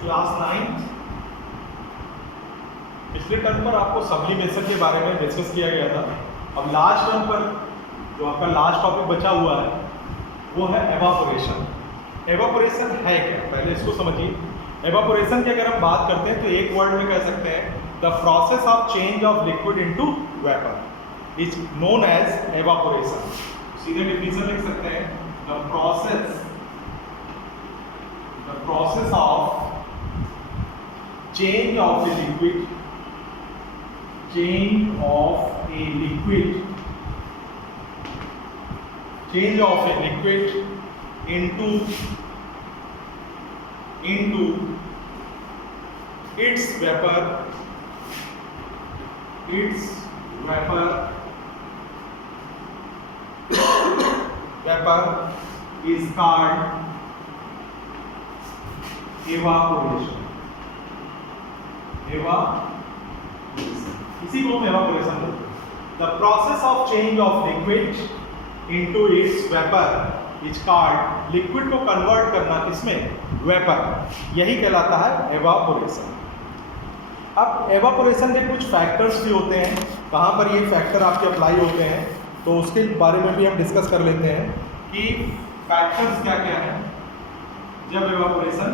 Class 9 पिछले term पर आपको सब्लिमेशन के बारे में डिस्कस किया गया था। अब लास्ट टर्म पर जो आपका लास्ट टॉपिक बचा हुआ है वो है एवापोरेशन। एवापोरेशन है क्या, पहले इसको समझिए। एवापोरेशन की अगर हम बात करते हैं तो एक वर्ड में कह सकते हैं the process of change of liquid into vapour is known as evaporation. सीधे डिफिनेशन लिख सकते हैं the process of change of a liquid into its vapor is called evaporation। इसी को हम एवापोरेशन बोलते हैं। The process of change of liquid into its vapour is called, liquid को कन्वर्ट करना किसमें, वेपर, यही कहलाता है एवापोरेशन। अब एवापोरेशन के कुछ फैक्टर्स भी होते हैं, कहाँ पर ये फैक्टर आपके अप्लाई होते हैं तो उसके बारे में भी हम डिस्कस कर लेते हैं कि फैक्टर्स क्या क्या हैं जब एवापोरेशन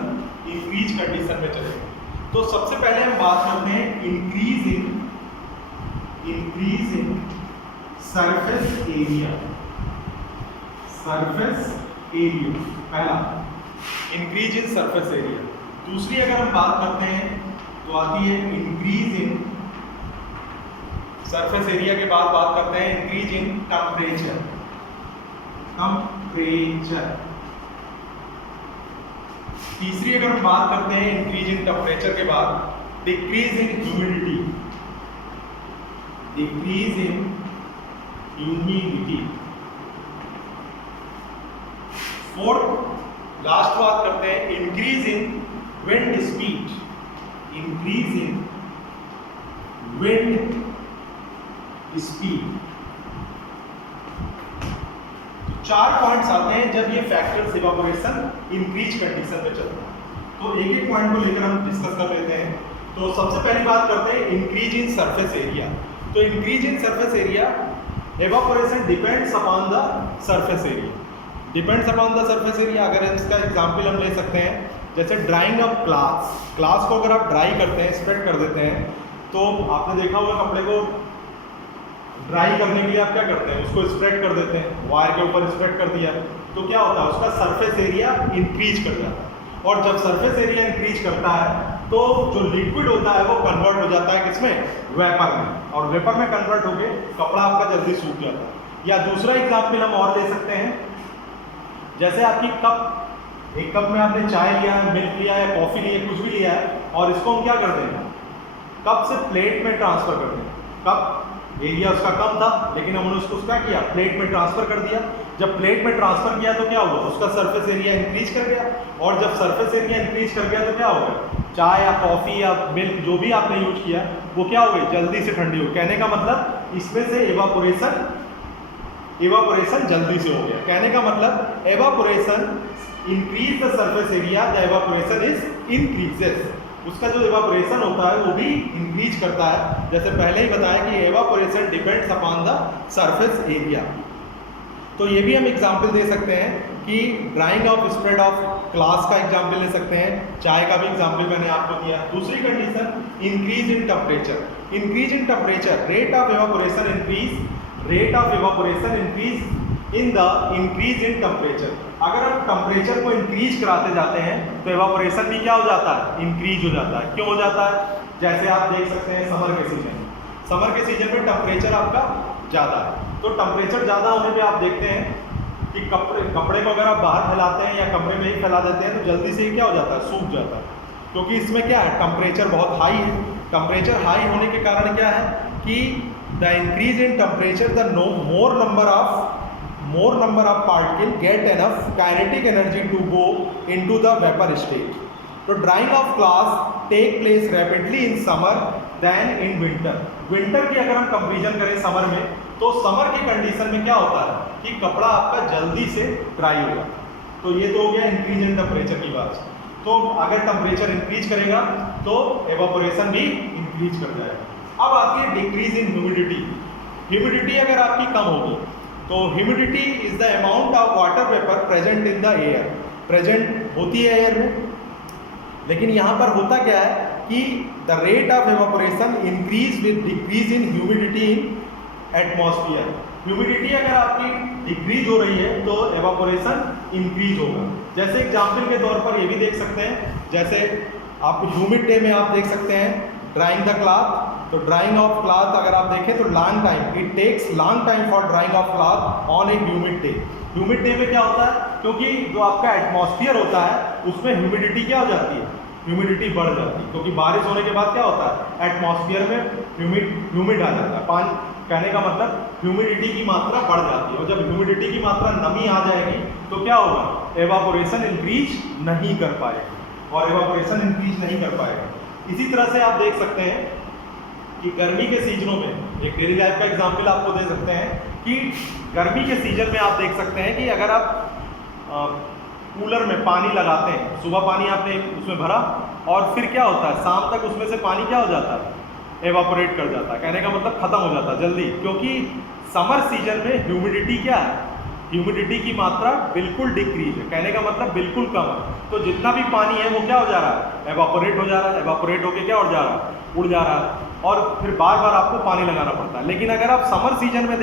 इंक्रीज कंडीशन में चलेगा। तो सबसे पहले हम बात करते हैं इंक्रीज इन सरफेस एरिया। पहला इंक्रीज इन सरफेस एरिया। दूसरी अगर हम बात करते हैं तो आती है इंक्रीज इन सरफेस एरिया के बाद बात करते हैं इंक्रीज इन टेम्परेचर। तीसरी अगर हम बात करते हैं इंक्रीज इन टेम्परेचर के बाद decrease in humidity. Fourth last बात करते हैं इंक्रीज इन विंड स्पीड। चार पॉइंट्स आते हैं जब ये फैक्टर्स इवापोरेशन इंक्रीज कंडीशन में चलता है। तो एक एक पॉइंट को लेकर हम डिस्कस कर लेते हैं। तो सबसे पहली बात करते हैं इंक्रीज इन सरफेस एरिया। तो increase in surface area, evaporation depends upon the surface area. अगर इसका एग्जांपल हम ले सकते हैं जैसे ड्राइंग ऑफ ग्लास को अगर आप ड्राई करते हैं, स्प्रेड कर देते हैं, तो आपने देखा होगा कपड़े को ड्राई करने के लिए आप क्या करते हैं, उसको स्प्रेड कर देते हैं, वायर के ऊपर स्प्रेड कर दिया तो क्या होता है, उसका सरफेस एरिया इंक्रीज कर जाता है। और जब सरफेस एरिया इंक्रीज करता है तो जो लिक्विड होता है वो कन्वर्ट हो जाता है किसमें, वेपर में, और वेपर में कन्वर्ट होके कपड़ा आपका जल्दी सूख जाता है। या दूसरा एग्जाम्पल हम और ले सकते हैं, जैसे आपकी एक कप में आपने चाय लिया है, मिल्क लिया है, कॉफी ली है, कुछ भी लिया है, और इसको हम क्या कर देंगे, कप से प्लेट में ट्रांसफर कर देंगे। कप एरिया उसका कम था लेकिन हमने उसको क्या किया, प्लेट में ट्रांसफर कर दिया। जब प्लेट में ट्रांसफर किया तो क्या हुआ, उसका सरफेस एरिया इंक्रीज कर गया, और जब सरफेस एरिया इंक्रीज कर गया तो क्या हो गया, चाय या कॉफी या मिल्क जो भी आपने यूज किया वो क्या हो गई, जल्दी से ठंडी हो। कहने का मतलब इसमें से एवापोरेशन जल्दी से हो गया। कहने का मतलब evaporation increase the surface area, the evaporation is increases. उसका जो एवापोरेशन होता है वो भी इंक्रीज करता है। जैसे पहले ही बताया कि evaporation depends upon the surface area. तो ये भी हम एग्जांपल दे सकते हैं कि drying of spread of glass का एग्जांपल ले सकते हैं, चाय का भी एग्जांपल मैंने आपको दिया। दूसरी condition increase in temperature, rate of evaporation increase in the increase in temperature. अगर हम टेम्परेचर को इंक्रीज कराते जाते हैं तो एवापोरेशन भी क्या हो जाता है, इंक्रीज हो जाता है। क्यों हो जाता है, जैसे आप देख सकते हैं समर के सीजन में टेम्परेचर आपका ज़्यादा है, तो टेम्परेचर ज़्यादा होने पे आप देखते हैं कि कपड़े को अगर आप बाहर फैलाते हैं या कमरे में ही फैला देते हैं तो जल्दी से क्या हो जाता है, सूख जाता है। क्योंकि इसमें क्या है, टेम्परेचर बहुत हाई है। टेम्परेचर हाई होने के कारण क्या है कि the increase in temperature the more number of particle get enough kinetic energy to go into the vapor state। तो drying of glass take place rapidly in summer than in winter. Winter की अगर हम comparison करें summer में, तो summer की condition में क्या होता है कि कपड़ा आपका जल्दी से ड्राई हो जाता है। तो ये तो हो गया इंक्रीज इन टेम्परेचर की बात। तो अगर टेम्परेचर इंक्रीज करेगा तो एवापोरेशन भी इंक्रीज कर जाएगा। अब आती है डिक्रीज इन ह्यूमिडिटी। ह्यूमिडिटी अगर आपकी कम होगी तो humidity is the amount of water vapour present in the air. Present होती है एयर में, लेकिन यहाँ पर होता क्या है कि the rate of evaporation increase with decrease in humidity in atmosphere. Humidity अगर आपकी डिक्रीज हो रही है तो एवापोरेशन इंक्रीज होगा। जैसे एग्जाम्पल के तौर पर ये भी देख सकते हैं, जैसे आप ह्यूमिड डे में आप देख सकते हैं ड्राइंग द क्लॉथ। तो ड्राइंग ऑफ क्लॉथ अगर आप देखें तो long time, it takes long time for drying of cloth on a humid day. Humid day में क्या होता है, क्योंकि जो आपका एटमॉस्फेयर होता है उसमें ह्यूमिडिटी क्या हो जाती है, ह्यूमिडिटी बढ़ जाती है, क्योंकि बारिश होने के बाद क्या होता है एटमॉस्फेयर में ह्यूमिड आ जाता है। पानी कहने का मतलब ह्यूमिडिटी की मात्रा बढ़ जाती है, और जब ह्यूमिडिटी की मात्रा नमी आ जाएगी तो क्या होगा, एवापोरेशन इंक्रीज नहीं कर पाएगी, और एवापोरेशन इंक्रीज नहीं कर पाएगा। इसी तरह से आप देख सकते हैं कि गर्मी के सीजनों में, एक डेली लाइफ का एग्जाम्पल आपको दे सकते हैं कि गर्मी के सीजन में आप देख सकते हैं कि अगर आप कूलर में पानी लगाते हैं, सुबह पानी आपने उसमें भरा और फिर क्या होता है शाम तक उसमें से पानी क्या हो जाता है, एवापोरेट कर जाता है। कहने का मतलब खत्म हो जाता है जल्दी, क्योंकि समर सीजन में ह्यूमिडिटी क्या है, ह्यूमिडिटी की मात्रा बिल्कुल डिक्रीज है, कहने का मतलब बिल्कुल कम है। तो जितना भी पानी है वो क्या हो जा रहा है, एवापोरेट हो जा रहा है, एवापोरेट होके क्या उड़ जा रहा है, उड़ जा रहा है, और फिर बार बार आपको पानी लगाना पड़ता है। लेकिन अगर आप समर सीजन में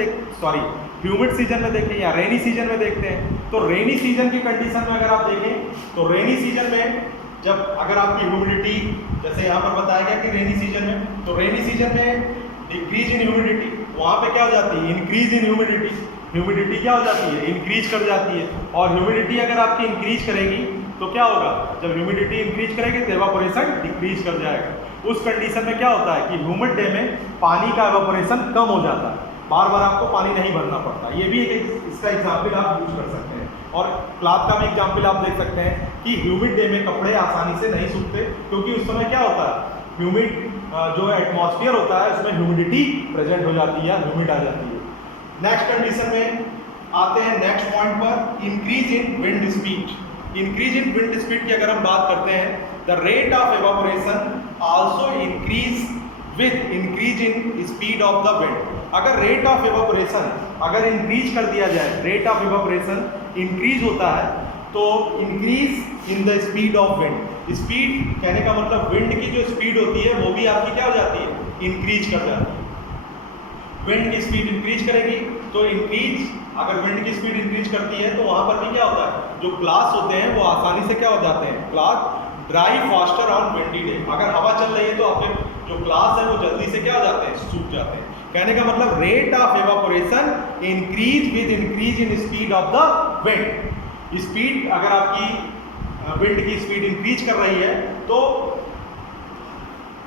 ह्यूमिड सीजन में देखें या रेनी सीजन में देखते हैं, तो रेनी सीजन की कंडीशन में अगर आप देखें तो रेनी सीजन में जब अगर आपकी ह्यूमिडिटी, जैसे यहाँ पर बताया गया कि रेनी सीजन में, तो रेनी सीजन में डिक्रीज इन ह्यूमिडिटी, वहाँ पे क्या हो जाती है, इंक्रीज इन ह्यूमिडिटी। ह्यूमिडिटी क्या हो जाती है, इंक्रीज कर जाती है, और ह्यूमिडिटी अगर आपकी इंक्रीज करेगी तो क्या होगा, जब ह्यूमिडिटी इंक्रीज करेगी तो एवापोरेशन डिक्रीज कर जाएगा। उस कंडीशन में क्या होता है कि ह्यूमिड डे में पानी का एवापोरेशन कम हो जाता है, बार बार आपको पानी नहीं भरना पड़ता। ये भी एक इसका एग्जाम्पल आप यूज कर सकते हैं। और क्लॉथ का भी एग्जाम्पल आप देख सकते हैं कि ह्यूमिड डे में कपड़े आसानी से नहीं सूखते, क्योंकि उस समय क्या होता है, ह्यूमिड जो एटमॉस्फेयर होता है उसमें ह्यूमिडिटी प्रेजेंट हो जाती है, ह्यूमिड आ जाती है। नेक्स्ट कंडीशन में आते हैं, नेक्स्ट पॉइंट पर, increase in wind speed. Increase in wind speed की अगर हम बात करते हैं, the rate of evaporation also increase with increase in speed of the wind. अगर रेट ऑफ एवापोरेशन अगर इंक्रीज कर दिया जाए, रेट ऑफ एवापोरेशन इंक्रीज होता है तो increase in the speed of wind. Speed कहने का मतलब विंड की जो स्पीड होती है वो भी आपकी क्या हो जाती है, इंक्रीज कर जाती है। विंड की स्पीड इंक्रीज करेगी तो इंक्रीज, अगर विंड की स्पीड इंक्रीज करती है तो वहां पर भी क्या होता है, जो क्लास होते हैं वो आसानी से क्या हो जाते हैं, class dry faster on windy day. अगर हवा चल रही है तो आपके जो क्लास है वो जल्दी से क्या हो जाते हैं, सूख जाते हैं। कहने का मतलब rate of evaporation increase with increase in speed of the wind. Speed अगर आपकी विंड की स्पीड इंक्रीज कर रही है तो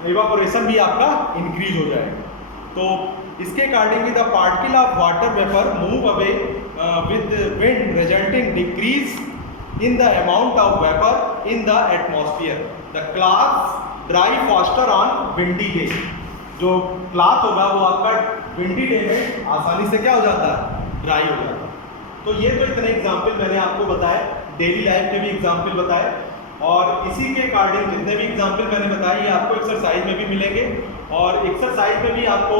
एवापोरेशन भी आपका इंक्रीज हो जाएगा। तो इसके accordingly the particle of water vapour move away with wind resulting decrease in the amount of vapor in the atmosphere. The clouds dry faster on windy day. जो क्लॉथ होगा वो आपका विंडी डे में आसानी से क्या हो जाता है, ड्राई हो जाता है। तो ये तो इतने एग्जाम्पल मैंने आपको बताए, डेली लाइफ के भी एग्जाम्पल बताए, और इसी के अकॉर्डिंग जितने भी एग्जाम्पल मैंने बताए ये आपको एक्सरसाइज में भी मिलेंगे, और एक्सरसाइज में भी आपको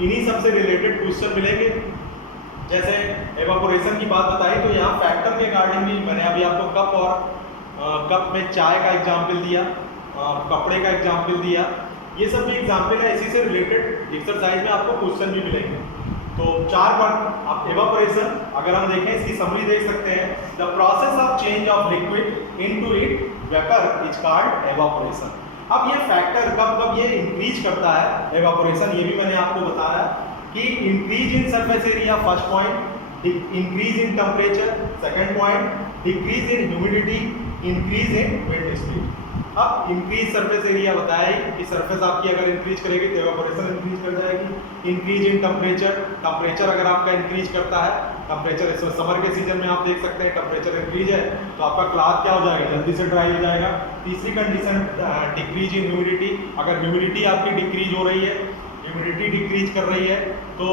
इन्हीं सबसे रिलेटेड क्वेश्चन मिलेंगे। जैसे एवापोरेशन की बात बताई तो यहाँ फैक्टर के अकॉर्डिंग भी मैंने अभी आपको कप और कप में चाय का एग्जाम्पल दिया, कपड़े का एग्जाम्पल दिया, ये सब भी एग्जाम्पल है। इसी से रिलेटेड एक्सरसाइज में आपको क्वेश्चन भी मिलेंगे। तो 4 पार्ट आप एवापोरेशन अगर हम देखें, इसकी समरी देख सकते हैं, the process of change of liquid into it vapour is called evaporation. अब ये फैक्टर कब ये इंक्रीज करता है एवापोरेशन, ये भी मैंने आपको बताया कि increase in surface area first point, increase in temperature second point, decrease in humidity, increase in wind speed. अब इंक्रीज सरफेस एरिया बताया ही कि सरफेस आपकी अगर इंक्रीज करेगी तो एवापोरेशन इंक्रीज कर जाएगी। इंक्रीज इन टेम्परेचर, टेम्परेचर अगर आपका इंक्रीज करता है, टेम्परेचर इस समर के सीजन में आप देख सकते हैं टेम्परेचर इंक्रीज है तो आपका क्लॉथ क्या हो जाएगा, जल्दी से ड्राई हो जाएगा। तीसरी कंडीशन डिक्रीज इन ह्यूमिडिटी, अगर ह्यूमिडिटी आपकी डिक्रीज हो रही है, ह्यूमिडिटी डिक्रीज कर रही है, तो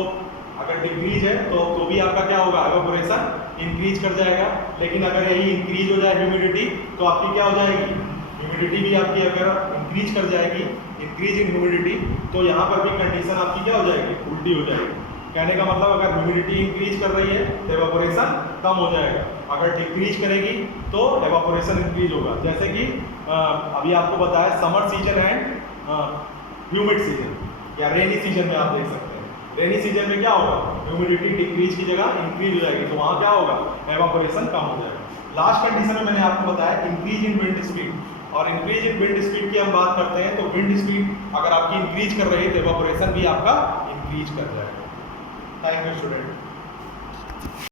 अगर डिक्रीज है तो भी आपका क्या होगा, एवापोरेशन इंक्रीज कर जाएगा। लेकिन अगर यही इंक्रीज हो जाए ह्यूमिडिटी तो आपकी क्या हो जाएगी, ह्यूमिडिटी भी आपकी अगर इंक्रीज कर जाएगी, इंक्रीज इन ह्यूमिडिटी, तो यहाँ पर भी कंडीशन आपकी क्या हो जाएगी, उल्टी हो जाएगी। कहने का मतलब अगर ह्यूमिडिटी इंक्रीज कर रही है तो एवापोरेशन कम हो जाएगा, अगर डिक्रीज करेगी तो एवापोरेशन इंक्रीज होगा। जैसे कि अभी आपको बताया summer season and humid season या रेनी सीजन में आप देख सकते हैं। रेनी सीजन में क्या होगा, ह्यूमिडिटी डिक्रीज की जगह इंक्रीज हो जाएगी, तो वहाँ क्या होगा, एवापोरेशन कम हो जाएगा। लास्ट कंडीशन में मैंने आपको बताया इंक्रीज इन विंड स्पीड, और इंक्रीज इन विंड स्पीड की हम बात करते हैं तो विंड स्पीड अगर आपकी इंक्रीज कर रही है तो एवापोरेशन भी आपका इंक्रीज कर जाएगा। Thank you student.